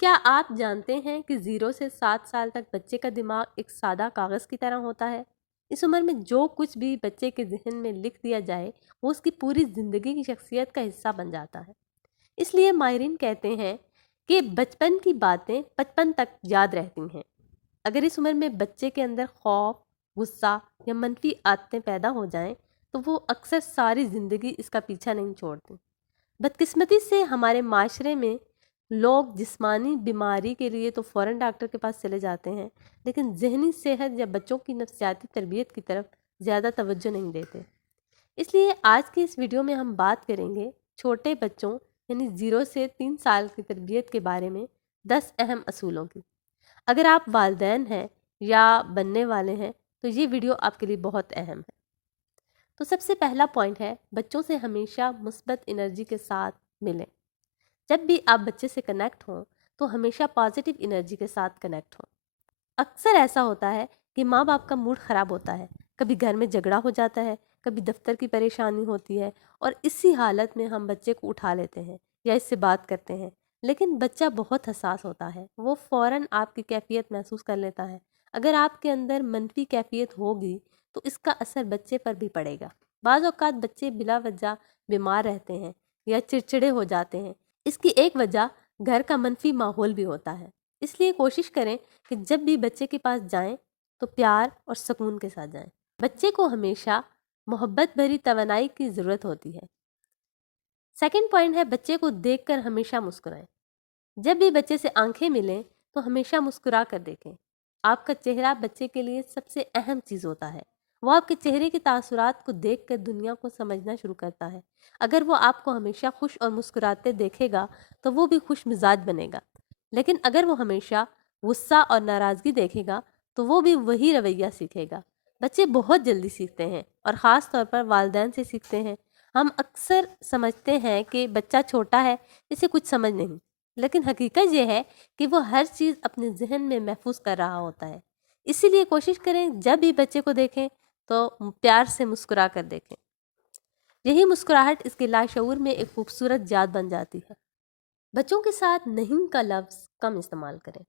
کیا آپ جانتے ہیں کہ 0 سے 7 سال تک بچے کا دماغ ایک سادہ کاغذ کی طرح ہوتا ہے؟ اس عمر میں جو کچھ بھی بچے کے ذہن میں لکھ دیا جائے وہ اس کی پوری زندگی کی شخصیت کا حصہ بن جاتا ہے۔ اس لیے ماہرین کہتے ہیں کہ بچپن کی باتیں بچپن تک یاد رہتی ہیں۔ اگر اس عمر میں بچے کے اندر خوف، غصہ یا منفی عادتیں پیدا ہو جائیں تو وہ اکثر ساری زندگی اس کا پیچھا نہیں چھوڑتی۔ بدقسمتی سے ہمارے معاشرے میں لوگ جسمانی بیماری کے لیے تو فوراً ڈاکٹر کے پاس چلے جاتے ہیں، لیکن ذہنی صحت یا بچوں کی نفسیاتی تربیت کی طرف زیادہ توجہ نہیں دیتے۔ اس لیے آج کی اس ویڈیو میں ہم بات کریں گے چھوٹے بچوں یعنی 0 سے 3 سال کی تربیت کے بارے میں 10 اہم اصولوں کی۔ اگر آپ والدین ہیں یا بننے والے ہیں تو یہ ویڈیو آپ کے لیے بہت اہم ہے۔ تو سب سے پہلا پوائنٹ ہے بچوں سے ہمیشہ مثبت انرجی کے ساتھ ملیں۔ جب بھی آپ بچے سے کنیکٹ ہوں تو ہمیشہ پازیٹیو انرجی کے ساتھ کنیکٹ ہوں۔ اکثر ایسا ہوتا ہے کہ ماں باپ کا موڈ خراب ہوتا ہے، کبھی گھر میں جھگڑا ہو جاتا ہے، کبھی دفتر کی پریشانی ہوتی ہے اور اسی حالت میں ہم بچے کو اٹھا لیتے ہیں یا اس سے بات کرتے ہیں، لیکن بچہ بہت حساس ہوتا ہے، وہ فوراً آپ کی کیفیت محسوس کر لیتا ہے۔ اگر آپ کے اندر منفی کیفیت ہوگی تو اس کا اثر بچے پر بھی پڑے گا۔ بعض اوقات بچے بلا وجہ بیمار رہتے ہیں یا چڑچڑے ہو جاتے ہیں۔ اس کی ایک وجہ گھر کا منفی ماحول بھی ہوتا ہے۔ اس لیے کوشش کریں کہ جب بھی بچے کے پاس جائیں تو پیار اور سکون کے ساتھ جائیں۔ بچے کو ہمیشہ محبت بھری توانائی کی ضرورت ہوتی ہے۔ سیکنڈ پوائنٹ ہے بچے کو دیکھ کر ہمیشہ مسکرائیں۔ جب بھی بچے سے آنکھیں ملیں تو ہمیشہ مسکرا کر دیکھیں۔ آپ کا چہرہ بچے کے لیے سب سے اہم چیز ہوتا ہے۔ وہ آپ کے چہرے کے تاثرات کو دیکھ کر دنیا کو سمجھنا شروع کرتا ہے۔ اگر وہ آپ کو ہمیشہ خوش اور مسکراتے دیکھے گا تو وہ بھی خوش مزاج بنے گا، لیکن اگر وہ ہمیشہ غصہ اور ناراضگی دیکھے گا تو وہ بھی وہی رویہ سیکھے گا۔ بچے بہت جلدی سیکھتے ہیں اور خاص طور پر والدین سے سیکھتے ہیں۔ ہم اکثر سمجھتے ہیں کہ بچہ چھوٹا ہے، اسے کچھ سمجھ نہیں، لیکن حقیقت یہ ہے کہ وہ ہر چیز اپنے ذہن میں محفوظ کر رہا ہوتا ہے۔ اسی لیے کوشش کریں جب بھی بچے کو دیکھیں تو پیار سے مسکرا کر دیکھیں۔ یہی مسکراہٹ اس کے لاشعور میں ایک خوبصورت یاد بن جاتی ہے۔ بچوں کے ساتھ نہیں کا لفظ کم استعمال کریں۔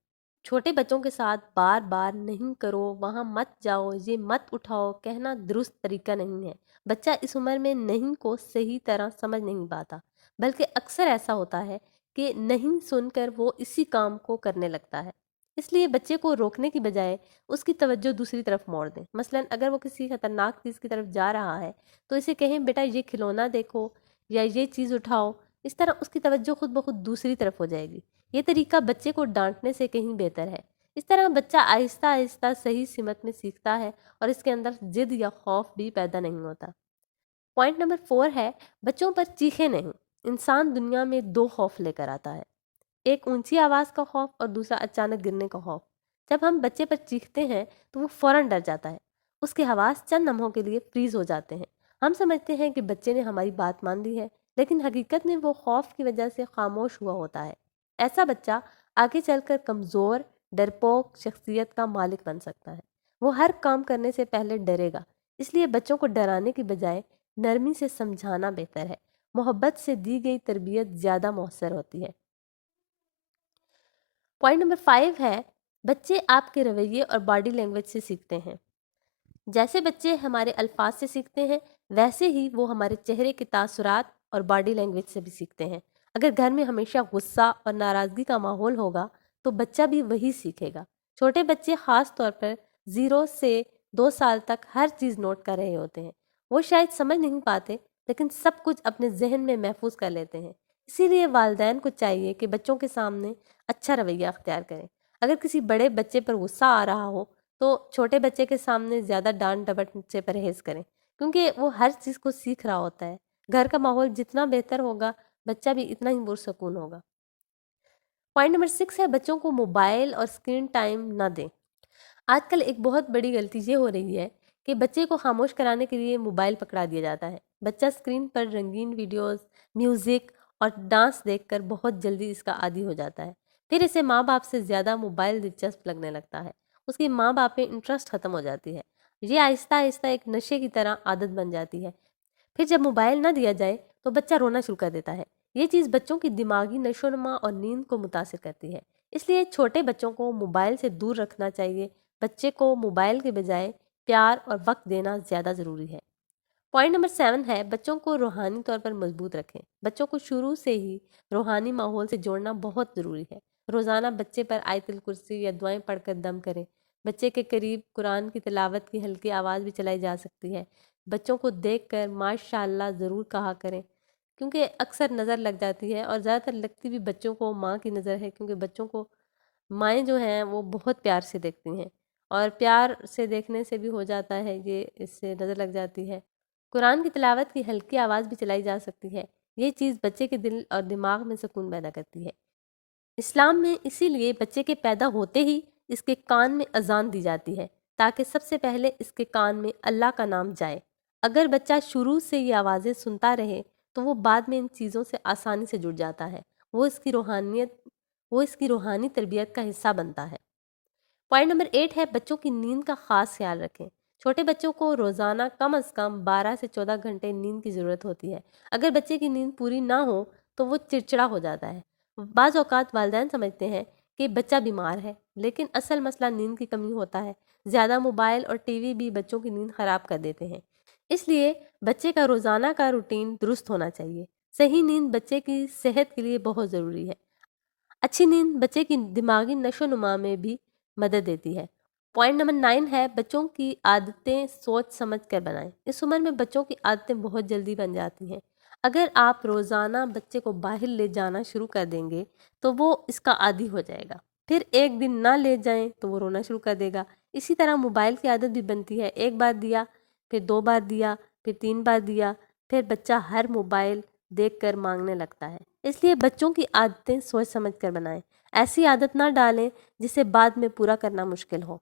چھوٹے بچوں کے ساتھ بار بار نہیں کرو، وہاں مت جاؤ، یہ مت اٹھاؤ کہنا درست طریقہ نہیں ہے۔ بچہ اس عمر میں نہیں کو صحیح طرح سمجھ نہیں پاتا، بلکہ اکثر ایسا ہوتا ہے کہ نہیں سن کر وہ اسی کام کو کرنے لگتا ہے۔ اس لیے بچے کو روکنے کی بجائے اس کی توجہ دوسری طرف موڑ دیں۔ مثلاً اگر وہ کسی خطرناک چیز کی طرف جا رہا ہے تو اسے کہیں بیٹا یہ کھلونا دیکھو یا یہ چیز اٹھاؤ۔ اس طرح اس کی توجہ خود بخود دوسری طرف ہو جائے گی۔ یہ طریقہ بچے کو ڈانٹنے سے کہیں بہتر ہے۔ اس طرح بچہ آہستہ آہستہ صحیح سمت میں سیکھتا ہے اور اس کے اندر ضد یا خوف بھی پیدا نہیں ہوتا۔ پوائنٹ نمبر 4 ہے بچوں پر چیخے نہیں۔ انسان دنیا میں 2 خوف لے کر آتا ہے، ایک اونچی آواز کا خوف اور دوسرا اچانک گرنے کا خوف۔ جب ہم بچے پر چیختے ہیں تو وہ فوراً ڈر جاتا ہے، اس کے حواس چند لمحوں کے لیے فریز ہو جاتے ہیں۔ ہم سمجھتے ہیں کہ بچے نے ہماری بات مان لی ہے، لیکن حقیقت میں وہ خوف کی وجہ سے خاموش ہوا ہوتا ہے۔ ایسا بچہ آگے چل کر کمزور، ڈرپوک شخصیت کا مالک بن سکتا ہے۔ وہ ہر کام کرنے سے پہلے ڈرے گا۔ اس لیے بچوں کو ڈرانے کی بجائے نرمی سے سمجھانا بہتر ہے۔ محبت سے دی گئی تربیت زیادہ مؤثر ہوتی ہے۔ پوائنٹ نمبر 5 ہے بچے آپ کے رویے اور باڈی لینگویج سے سیکھتے ہیں۔ جیسے بچے ہمارے الفاظ سے سیکھتے ہیں ویسے ہی وہ ہمارے چہرے کے تاثرات اور باڈی لینگویج سے بھی سیکھتے ہیں۔ اگر گھر میں ہمیشہ غصہ اور ناراضگی کا ماحول ہوگا تو بچہ بھی وہی سیکھے گا۔ چھوٹے بچے خاص طور پر 0 سے 2 سال تک ہر چیز نوٹ کر رہے ہوتے ہیں۔ وہ شاید سمجھ نہیں پاتے لیکن سب کچھ اپنے ذہن میں محفوظ کر لیتے ہیں۔ اسی لیے والدین کو چاہیے کہ بچوں کے سامنے اچھا رویہ اختیار کریں۔ اگر کسی بڑے بچے پر غصہ آ رہا ہو تو چھوٹے بچے کے سامنے زیادہ ڈانٹ ڈپٹ سے پرہیز کریں، کیونکہ وہ ہر چیز کو سیکھ رہا ہوتا ہے۔ گھر کا ماحول جتنا بہتر ہوگا بچہ بھی اتنا ہی پرسکون ہوگا۔ پوائنٹ نمبر 6 ہے بچوں کو موبائل اور اسکرین ٹائم نہ دیں۔ آج کل ایک بہت بڑی غلطی یہ ہو رہی ہے کہ بچے کو خاموش کرانے کے لیے موبائل پکڑا دیا جاتا ہے۔ بچہ اسکرین پر رنگین ویڈیوز، میوزک اور ڈانس دیکھ کر بہت جلدی اس کا عادی ہو جاتا ہے۔ پھر اسے ماں باپ سے زیادہ موبائل دلچسپ لگنے لگتا ہے۔ اس کی ماں باپ میں انٹرسٹ ختم ہو جاتی ہے۔ یہ آہستہ آہستہ ایک نشے کی طرح عادت بن جاتی ہے۔ پھر جب موبائل نہ دیا جائے تو بچہ رونا شروع کر دیتا ہے۔ یہ چیز بچوں کی دماغی نشو و نما اور نیند کو متاثر کرتی ہے۔ اس لیے چھوٹے بچوں کو موبائل سے دور رکھنا چاہیے۔ بچے کو موبائل کے بجائے پیار اور وقت دینا زیادہ ضروری ہے۔ پوائنٹ نمبر 7 ہے بچوں کو روحانی طور پر مضبوط رکھیں۔ بچوں کو شروع سے ہی روحانی ماحول سے جوڑنا بہت ضروری ہے۔ روزانہ بچے پر آیت الکرسی یا دعائیں پڑھ کر دم کریں۔ بچے کے قریب قرآن کی تلاوت کی ہلکی آواز بھی چلائی جا سکتی ہے۔ بچوں کو دیکھ کر ماشاء اللہ ضرور کہا کریں، کیونکہ اکثر نظر لگ جاتی ہے اور زیادہ تر لگتی بھی بچوں کو ماں کی نظر ہے، کیونکہ بچوں کو مائیں جو ہیں وہ بہت پیار سے دیکھتی ہیں، اور پیار سے دیکھنے سے بھی ہو جاتا ہے، یہ اس سے نظر لگ جاتی ہے۔ قرآن کی تلاوت کی ہلکی آواز بھی چلائی جا سکتی ہے۔ یہ چیز بچے کے دل اور دماغ میں سکون پیدا کرتی ہے۔ اسلام میں اسی لیے بچے کے پیدا ہوتے ہی اس کے کان میں اذان دی جاتی ہے، تاکہ سب سے پہلے اس کے کان میں اللہ کا نام جائے۔ اگر بچہ شروع سے یہ آوازیں سنتا رہے تو وہ بعد میں ان چیزوں سے آسانی سے جڑ جاتا ہے، وہ اس کی روحانی تربیت کا حصہ بنتا ہے۔ پوائنٹ نمبر 8 ہے بچوں کی نیند کا خاص خیال رکھیں۔ چھوٹے بچوں کو روزانہ کم از کم 12 سے 14 گھنٹے نیند کی ضرورت ہوتی ہے۔ اگر بچے کی نیند پوری نہ ہو تو وہ چڑچڑا ہو جاتا ہے۔ بعض اوقات والدین سمجھتے ہیں کہ بچہ بیمار ہے، لیکن اصل مسئلہ نیند کی کمی ہوتا ہے۔ زیادہ موبائل اور ٹی وی بھی بچوں کی نیند خراب کر دیتے ہیں۔ اس لیے بچے کا روزانہ کا روٹین درست ہونا چاہیے۔ صحیح نیند بچے کی صحت کے لیے بہت ضروری ہے۔ اچھی نیند بچے کی دماغی نشو و نما میں بھی مدد دیتی ہے۔ پوائنٹ نمبر 9 ہے بچوں کی عادتیں سوچ سمجھ کر بنائیں۔ اس عمر میں بچوں کی عادتیں بہت جلدی بن جاتی ہیں۔ اگر آپ روزانہ بچے کو باہر لے جانا شروع کر دیں گے تو وہ اس کا عادی ہو جائے گا۔ پھر ایک دن نہ لے جائیں تو وہ رونا شروع کر دے گا۔ اسی طرح موبائل کی عادت بھی بنتی ہے۔ ایک بار دیا، پھر 2 بار دیا، پھر 3 بار دیا، پھر بچہ ہر موبائل دیکھ کر مانگنے لگتا ہے۔ اس لیے بچوں کی عادتیں سوچ سمجھ کر بنائیں۔ ایسی عادت نہ ڈالیں جسے بعد میں پورا کرنا مشکل ہو۔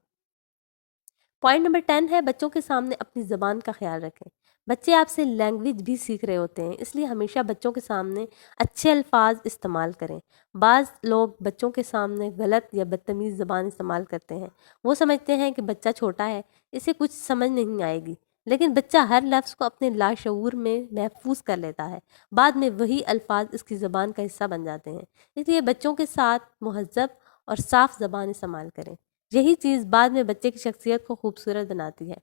پوائنٹ نمبر 10 ہے بچوں کے سامنے اپنی زبان کا خیال رکھیں۔ بچے آپ سے لینگویج بھی سیکھ رہے ہوتے ہیں، اس لیے ہمیشہ بچوں کے سامنے اچھے الفاظ استعمال کریں۔ بعض لوگ بچوں کے سامنے غلط یا بدتمیز زبان استعمال کرتے ہیں۔ وہ سمجھتے ہیں کہ بچہ چھوٹا ہے، اسے کچھ سمجھ نہیں آئے گی، لیکن بچہ ہر لفظ کو اپنے لاشعور میں محفوظ کر لیتا ہے۔ بعد میں وہی الفاظ اس کی زبان کا حصہ بن جاتے ہیں۔ اس لیے بچوں کے ساتھ مہذب اور صاف زبان استعمال کریں۔ یہی چیز بعد میں بچے کی شخصیت کو خوبصورت بناتی ہے۔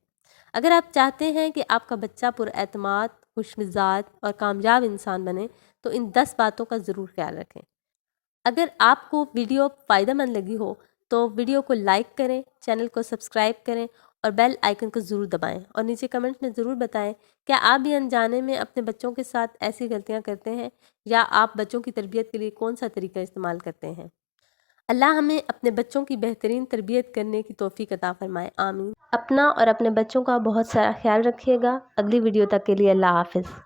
اگر آپ چاہتے ہیں کہ آپ کا بچہ پر اعتماد، خوش مزاج اور کامیاب انسان بنے تو ان 10 باتوں کا ضرور خیال رکھیں۔ اگر آپ کو ویڈیو فائدہ مند لگی ہو تو ویڈیو کو لائک کریں، چینل کو سبسکرائب کریں اور بیل آئیکن کو ضرور دبائیں، اور نیچے کمنٹ میں ضرور بتائیں کیا آپ بھی انجانے میں اپنے بچوں کے ساتھ ایسی غلطیاں کرتے ہیں، یا آپ بچوں کی تربیت کے لیے کون سا طریقہ استعمال کرتے ہیں۔ اللہ ہمیں اپنے بچوں کی بہترین تربیت کرنے کی توفیق عطا فرمائے، آمین۔ اپنا اور اپنے بچوں کا بہت سارا خیال رکھیے گا۔ اگلی ویڈیو تک کے لیے اللہ حافظ۔